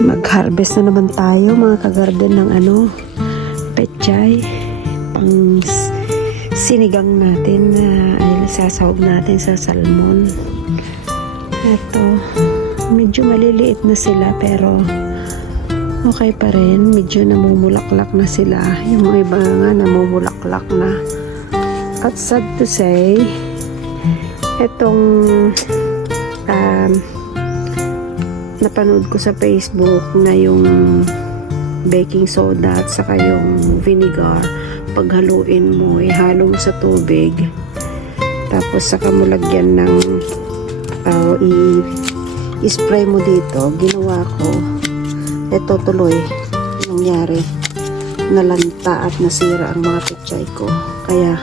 Mag-harvest na naman tayo mga kagarden ng pechay pang sinigang natin na sasahog natin sa salmon. Ito, medyo maliliit na sila pero okay pa rin, medyo namumulaklak na sila. Yung mga iba nga namumulaklak na. At sad to say, itong napanood ko sa Facebook na yung baking soda at saka yung vinegar, paghaluin mo, ihalo mo sa tubig, tapos saka mo lagyan ng i-spray mo dito. Ginawa ko, ito tuloy nangyari, nalanta at nasira ang mga pechay ko, kaya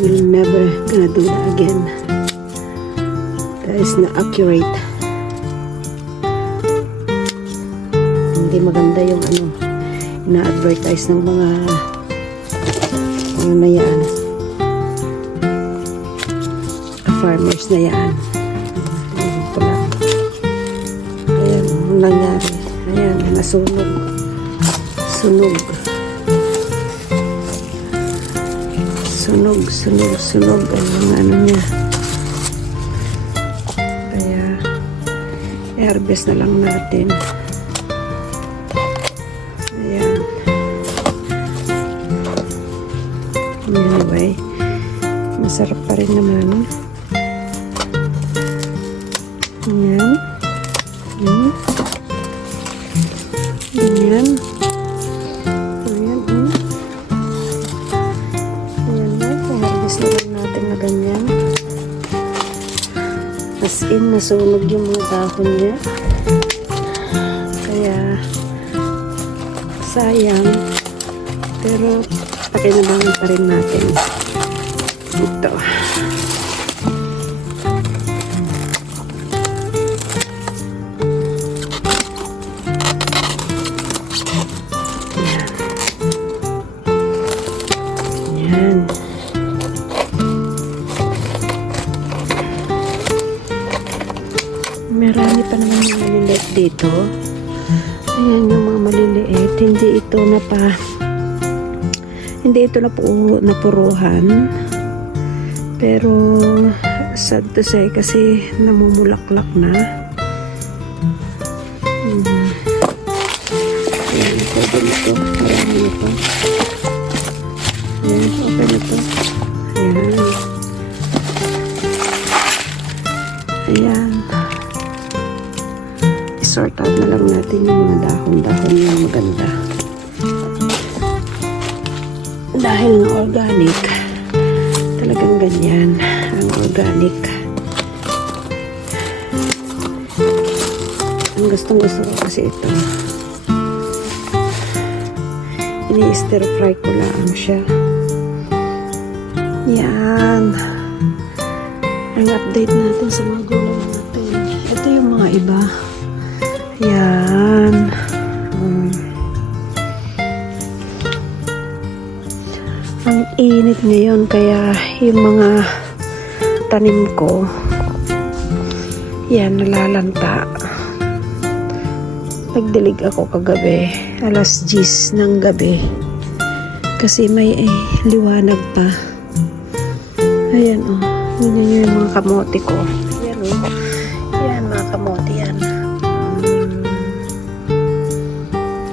we'll never gonna do that again. That is not accurate. Hindi maganda yung na-advertise ng mga na yan, farmers na yan. Ayan, ang nangyari. Ayan, nasunog. Sunog. Sunog. Ang niya. Kaya, i-harvest na lang natin. Ayan. Anyway, masarap pa rin naman. Ayan. Ayan. Ayan. Ayan. Ayan na. I-harvest na lang natin na ganyan. As in, nasunog yung mga dahon niya. Kaya, sayang. Pero, pakinabangan pa rin natin. Ito. Yan. Marami pa naman yung maliliit dito. Ayan yung mga maliliit. Hindi ito napuruhan. Pero sad to say kasi namumulaklak na. Ayan, pwede nito. Marami nito. Ayan, open ito. Ayan. Ayan. I-sort out na lang natin yung mga dahon-dahon yung maganda. Dahil na organic, talagang ganyan ang organic. Ang gustong-gusto ko kasi ito. Ini-stir fry ko lang siya. Yan. Ang update natin sa mga gulay natin. Ito yung mga iba. Yan. Ang init ngayon kaya yung mga tanim ko yan nalalanta. Nagdilig ako kagabi, alas 10 ng gabi kasi may liwanag pa. Ayan yun yung mga kamote ko. Ayan yan mga kamote yan.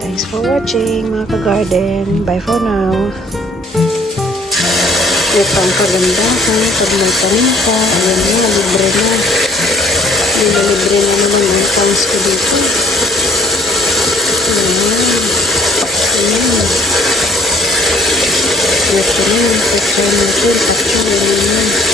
Thanks for watching mga ka-garden. Bye for now. Ito ang kagandahan pag may tanim ka. Ayan na, libre na. Libre na naman ang thanks ko dito. Ayan. Ayan. Ito na, pechay natin. Pechay, ayan na.